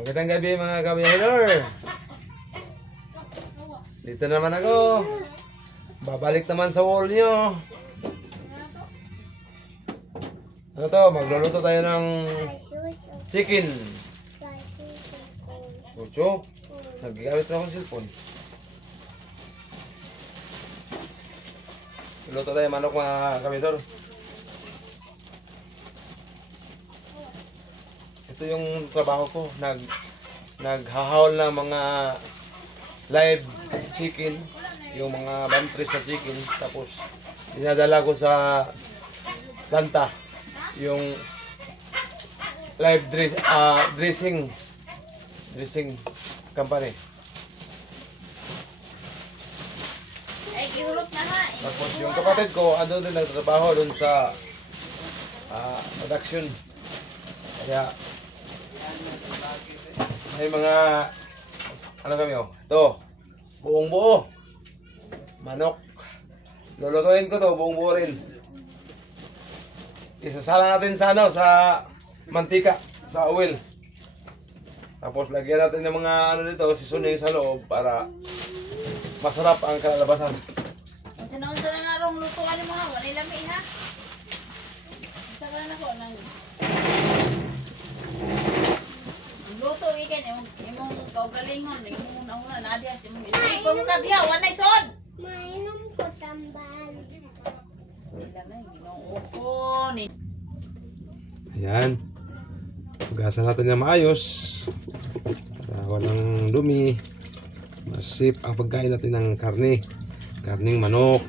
Magandang gabi mga kabiyahedor. Dito naman ako. Babalik naman sa wall nyo. Ano to? Magluluto tayo ng chicken. Pucho? Nagagamit na ako ng cellphone. Luto tayo manok mga kabiyahedor. Ito yung trabaho ko, naghahawal ng mga live chicken, yung mga bantris na chicken, tapos dinadala ko sa planta, yung live dressing company. Ay, ihulog na nga. Tapos yung kapatid ko, ando din nagtatrabaho doon sa production. Kaya may mga ano kami ito buong buo manok, lulutuin ko to buong buo rin. Isasala natin sa sa mantika, sa oil, tapos lagyan natin ng mga ano dito, seasoning sa loob para masarap ang kalalabasan. Unsa na nga rong lutuan mo ha, wala lami ha. Saka na ko nang luto ikan imong kaugalingon, imong una nadia imong ipon mo kadiha wanay son. Mainom ko tambal. Sila na ginuupo ni. Ayan. Hugasan natin na maayos para walang dumi. Masip ang pagkain natin ng karning manok.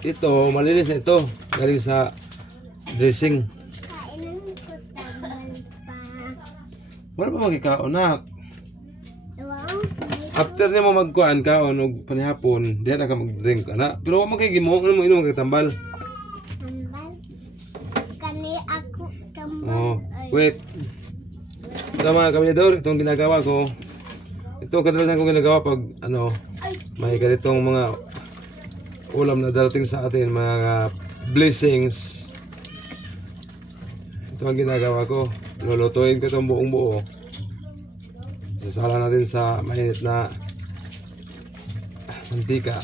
Ito, malinis na ito. Galing sa dressing. Kainom ko tambal pa. Wala pa magkikaon na. Wow. After niya mo magkuhan kaon o panihapon, diyan na ka mag-drink ka na. Pero huwag magkigimo, ano mo inom magkatambal? Tambal. Kani ako tambal. Oh, wait. Ito mga kabiyador, itong ginagawa ko. Ito kadalasan kong ginagawa pag may ganitong mga ulam na darating sa atin, mga blessings. Ito ang ginagawa ko. Lulutuin ko itong buong buo. Sasala natin sa mainit na mantika.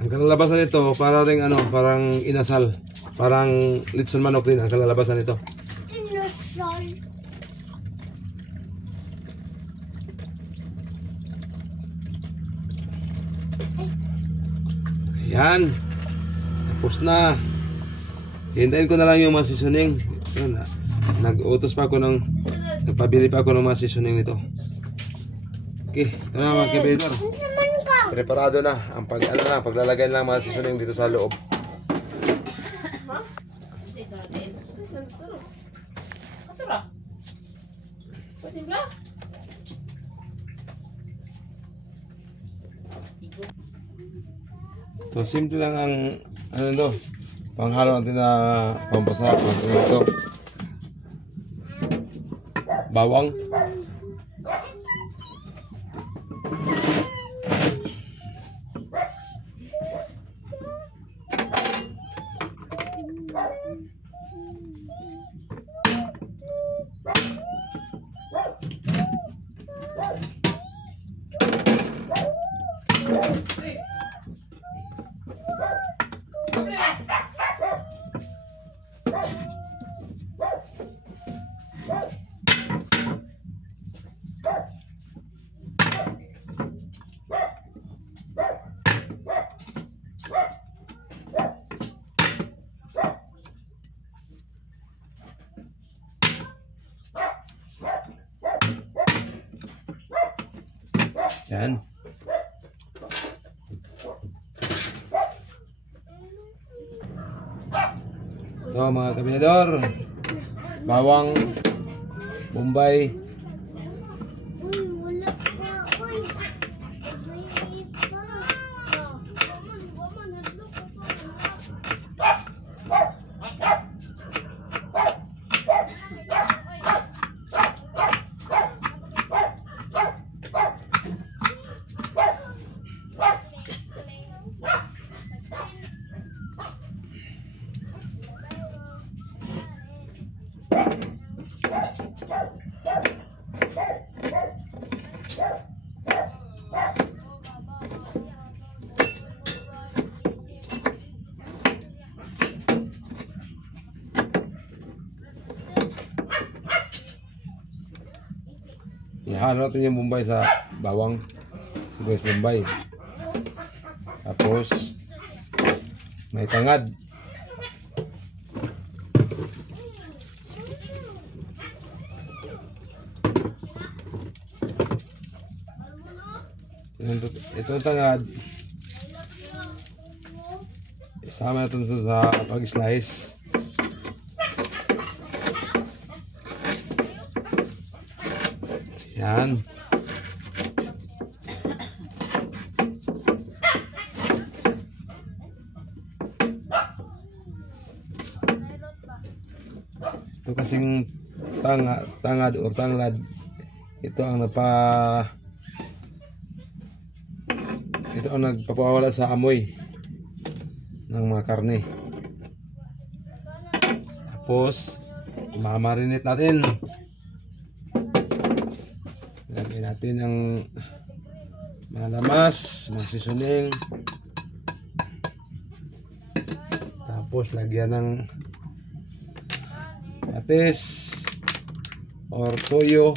Ang kalalabasan nito para ring parang inasal. Parang litson manok rin ang kalalabasan nito. Inasal. Yan. Tapos na. Hintayin ko na lang yung mga seasoning. Yun, nag-utos pa ako nagpabili pa ako ng mga seasoning nito. Okay, ito na mga kabiyahedor. Preparado na ang paglalagay lang mga seasoning dito sa loob. So simple lang ang panghalo natin na pampasarap natin ito. Bawang. Yan. Ito mga kabiyahedor, bawang bombay. Uy, wala pa. Uy. Uy, pa. Ihalo natin yung Bombay sa bawang. Sibuyas Bombay. Tapos may tangad. Itong tangad, isama natin sa pag-slice. Yan. Ito kasing tangad o tanglad, ito ang nagpapawala sa amoy ng mga karne. Tapos mamarinate natin. Lagyan natin ang mga lamas, mga seasoning. Tapos lagyan ng patis or toyo.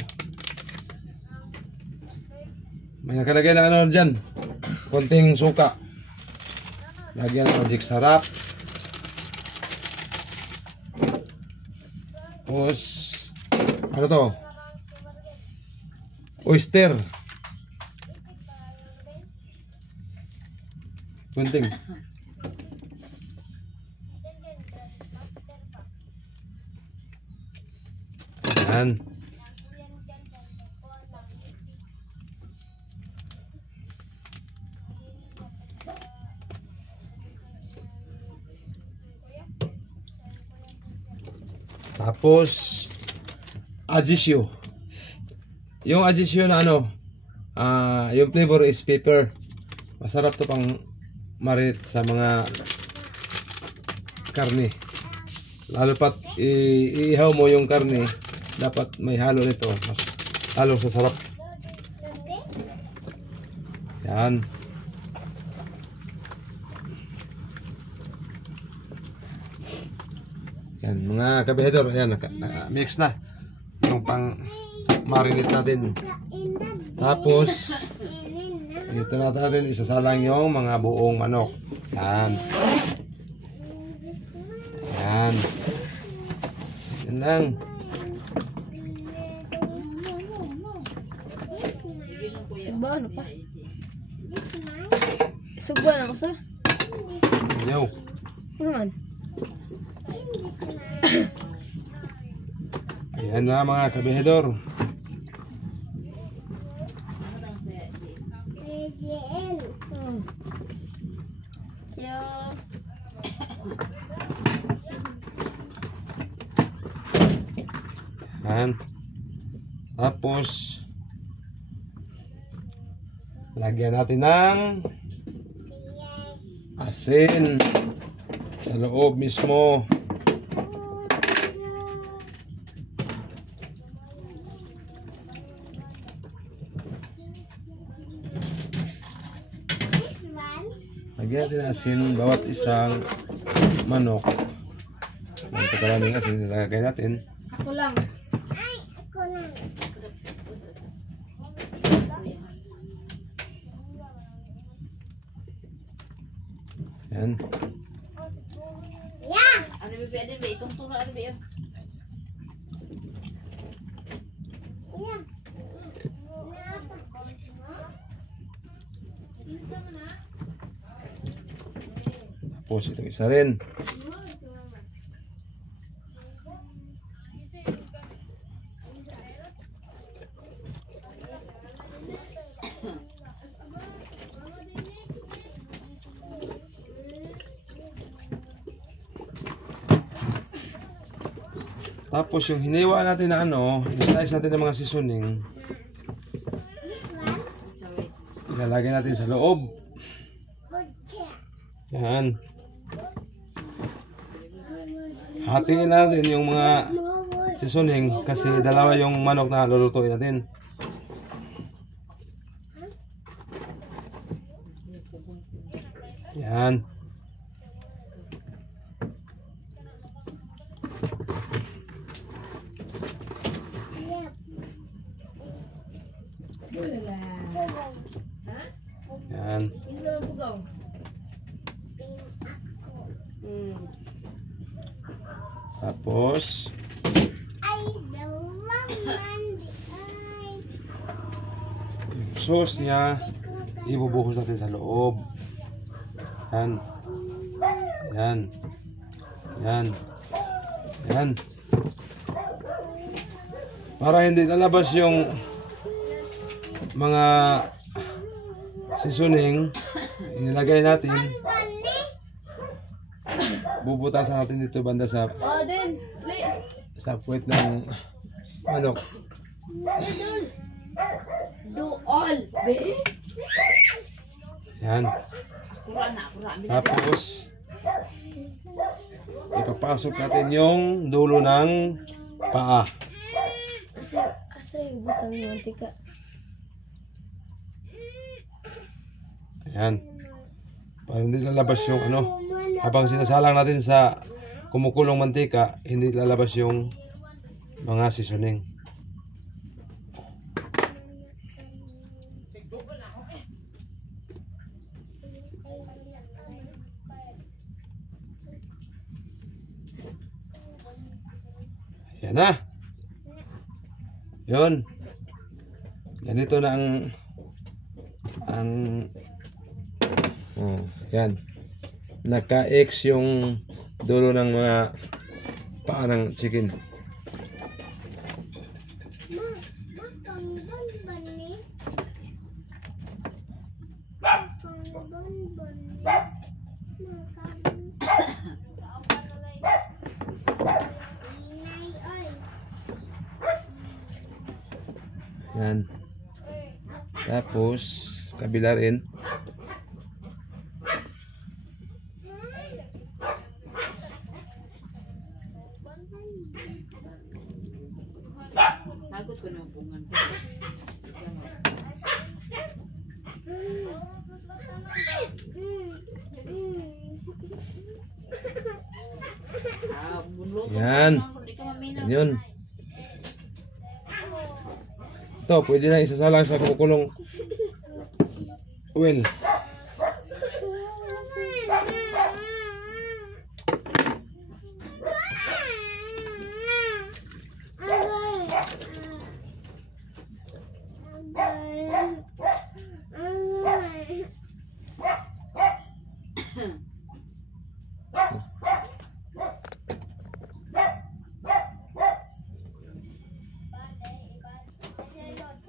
May nakalagay na ano dyan, konting suka. Lagyan ng magic sarap. Tapos ano to? Oyster. Kunting. Yan. Tapos ajisyo. Yung ajisyo na ano, yung flavor is pepper. Masarap to pang marinate sa mga karne. Lalo pat iihaw mo yung karne, dapat may halo nito. Mas halo sa sarap. Yan. Yan mga kabihedor, ayan, mix na yung pang marinate natin. Tapos dito natin isasalang yung mga buong manok. Yan. Yan. Yan lang. Sugba ano pa? Sugba na ko sa? Yo. Ano man? Ayan na mga kabihedor. Yan. Tapos lagyan natin ng asin sa loob mismo. Lagyan natin ng asin bawat isang manok. Ganito karaming asin nilagay natin. Ako lang. Yan. Ano ba din ba itong turo ano ba yun? Tapos itong isa rin. Tapos yung hiniwa natin na ano, i-slice natin ng mga seasoning. Ilalagay natin sa loob. Yan. Hatiin natin yung mga seasoning kasi dalawa yung manok na lulutuin natin. Yan. Yan. Tapos Ay, dalawang mandi. Ay, sauce niya ibubuhos natin sa loob. Yan. Yan. Yan. Yan. Para hindi lalabas yung mga seasoning, inilagay natin, bubutasan natin dito banda sa Oh, din. puwet ng manok. Do all, be. Yan. Kura na. Tapos ipapasok natin yung dulo ng paa. Asa yung butang ng mantika? Ayan. Para hindi lalabas yung ano, habang sinasalang natin sa kumukulong mantika, hindi lalabas yung mga seasoning. Yan na. Yun. Ganito na ang yan. Naka-X yung dulo ng mga paa ng chicken. matanggal ba ni? Matanggal ba ni? Inay, oy. Yan. Tapos, kabila rin. Takot ko ng pungan ko. Bunluto. Yan. Hindi ka maminaw. Yan yun. Ito, pwede na isasalang sa kumukulong oil.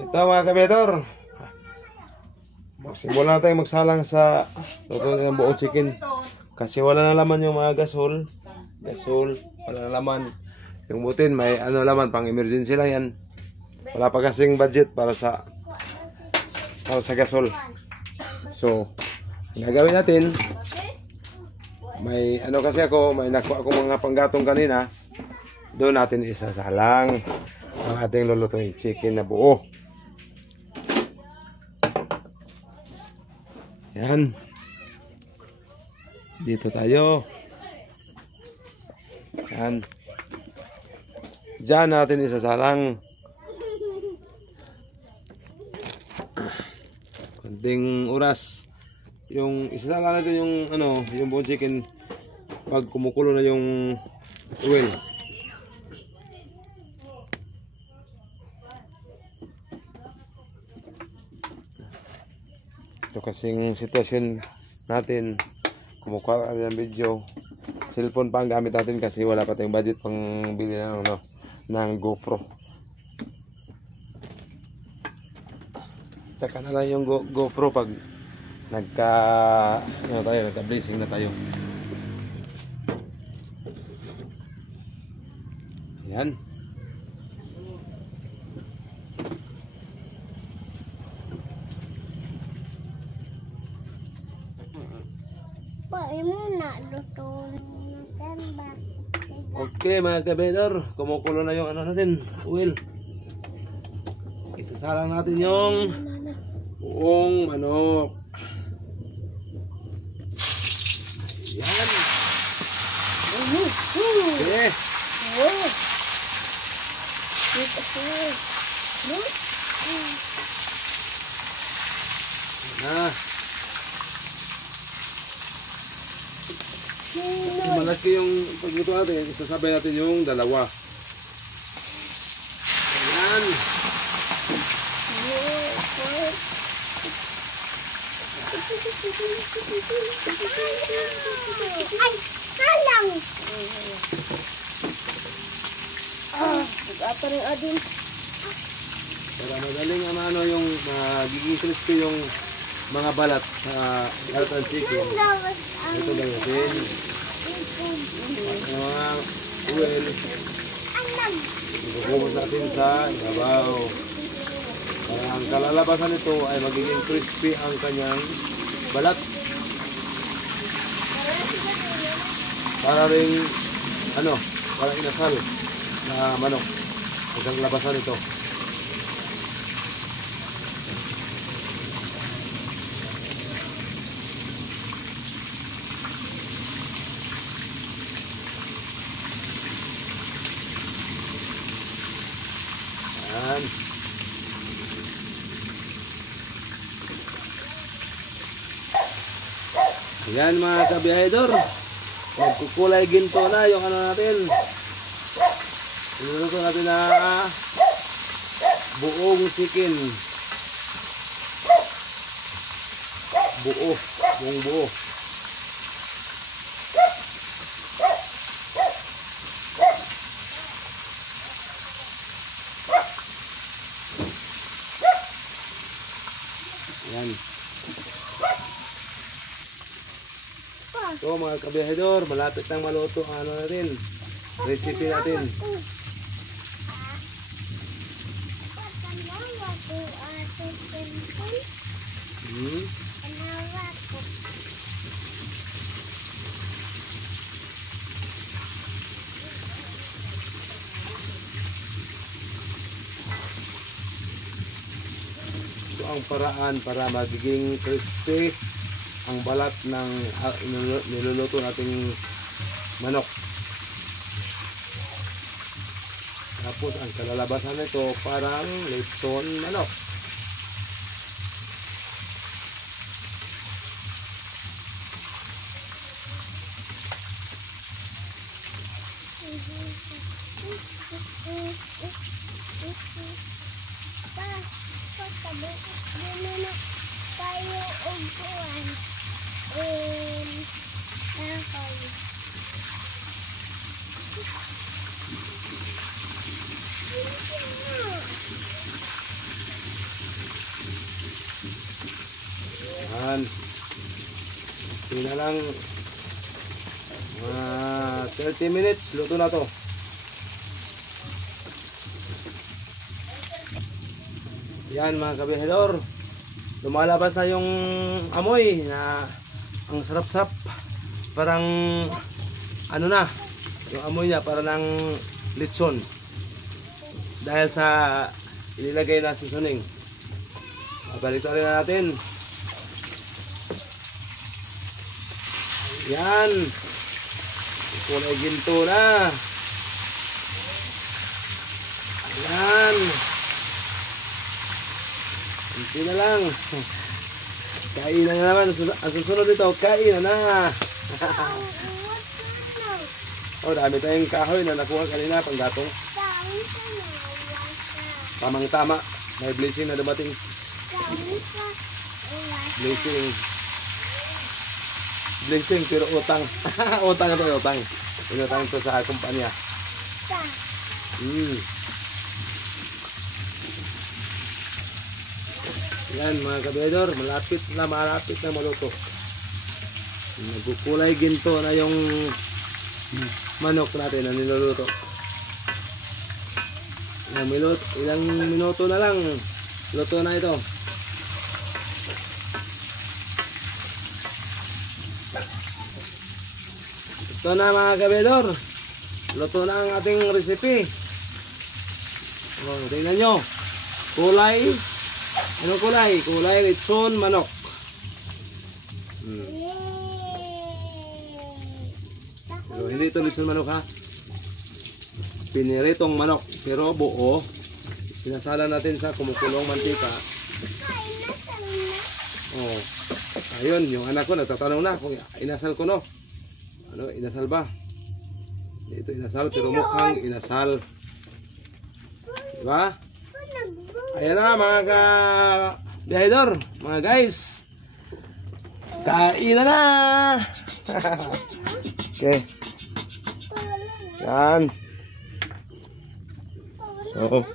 Ito mga kabedor, magsimula na tayong magsalang sa luto ng buong chicken. Kasi wala na laman yung mga gasol, wala na laman. Yung butin may ano laman, pang emergency lang yan. Wala pa kasing budget para sa gasol. So, ang gagawin natin, may ano kasi ako, may nakuha akong mga panggatong kanina. Doon natin isasalang ang ating lulutuin chicken na buo. Yan. Dito tayo. Yan. Diyan natin isasalang. Konting oras. Yung isasalang natin yung ano, yung buong chicken pag kumukulo na yung oil. Ito kasing sitwasyon natin, kumukuha ka ng video, cellphone pa ang gamit natin kasi wala pa tayong budget pang bili ng, ano, ng GoPro. Saka na lang yung GoPro pag nagka-blazing na tayo. Yan. Paano na luto ng samba? Okay mga kabedor, kumukulo na yung ano natin, oil. Isasalang natin yung buong manok. Yan. Okay. Wow. Wait, asal. No? Na. Kasi malaki yung pagluto natin, isasabay natin yung dalawa. Ayan. Ay, halang. Nag-apa rin adin. Para madaling ano yung magiging crispy yung mga balat sa Altan chicken. Gawas Ito lang natin. Yung mga oil, alam. ibukumot natin sa ibabaw. Para ang kalalabasan nito ay magiging crispy ang kanyang balat. Para rin, para inasal na manok. Ang kalalabasan nito. Yan. Yan mga kabiyahedor. Magkukulay ginto na yung ano natin. Iluluto natin na buong chicken. Buong buo. Yan. So mga kabiyahedor, malapit nang maluto ang ano natin, recipe natin. So ang paraan para magiging crispy ang balat ng niluluto nating manok. Tapos ang kalalabasan nito parang lechon manok. Tayo upuan. Yan. Ito na lang. 30 minutes, luto na to. Yan mga kabihedor. Lumalabas na yung amoy na ang sarap-sarap. Parang ano na, yung amoy niya para ng lechon. Dahil sa inilagay na seasoning. Balik rin na natin. Yan. Kulay ginto na. Yan. Hindi na lang. Kainan na naman. Ang susunod dito, kainan na. Oh, dami tayong kahoy na nakuha kanina pang gatong. Tamang tama. May blessing na dumating. Blessing pero utang. Utang ito, utang. Inutang ito sa kumpanya. Yan mga kabedor, malapit na maluto. Nagkukulay ginto na yung manok natin na niluluto. Ilang minuto na lang, luto na ito. Ito na mga kabedor. luto na ang ating recipe. Oh, tingnan nyo. Kulay. Anong kulay? Kulay lechon manok. Pero hindi ito lechon manok ha. Piniritong manok. Pero buo. Sinasala natin sa kumukulong mantika. Oh. Ayun, yung anak ko nagtatanong na kung inasal ko no. Ano, inasal ba? Hindi ito inasal pero mukhang inasal. Diba? Ayan na mga biyahidor, mga guys. Kainan na! Okay. Yan. So,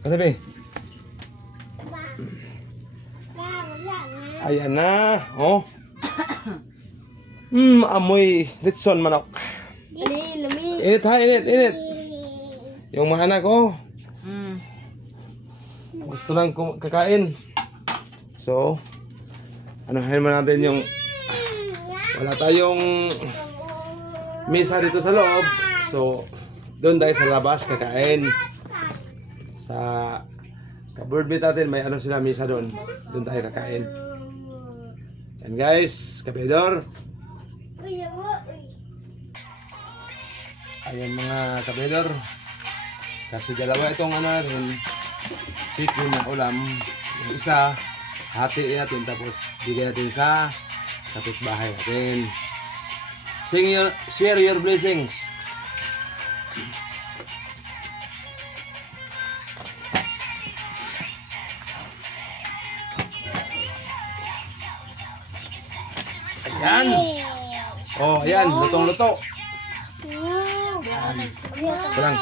kasabi? Ayan na. Oh. Amoy litson manok. Lami. Init ha, init, init. Yung mga anak ko, gusto lang kakain. So, anuhin mo natin yung wala tayong mesa dito sa loob. So, doon tayo sa labas kakain. Sa ka-bird meat natin, may ano sila mesa doon. Doon tayo kakain. Yan guys, kapedor. Ayan mga kapedor. Kasi dalawa itong ano natin, chicken ng ulam. Yung isa, hati natin tapos bigay natin sa kapitbahay natin. Share your blessings. Ayan. Oh, ayan, lutong-luto. Ayan. Ito lang.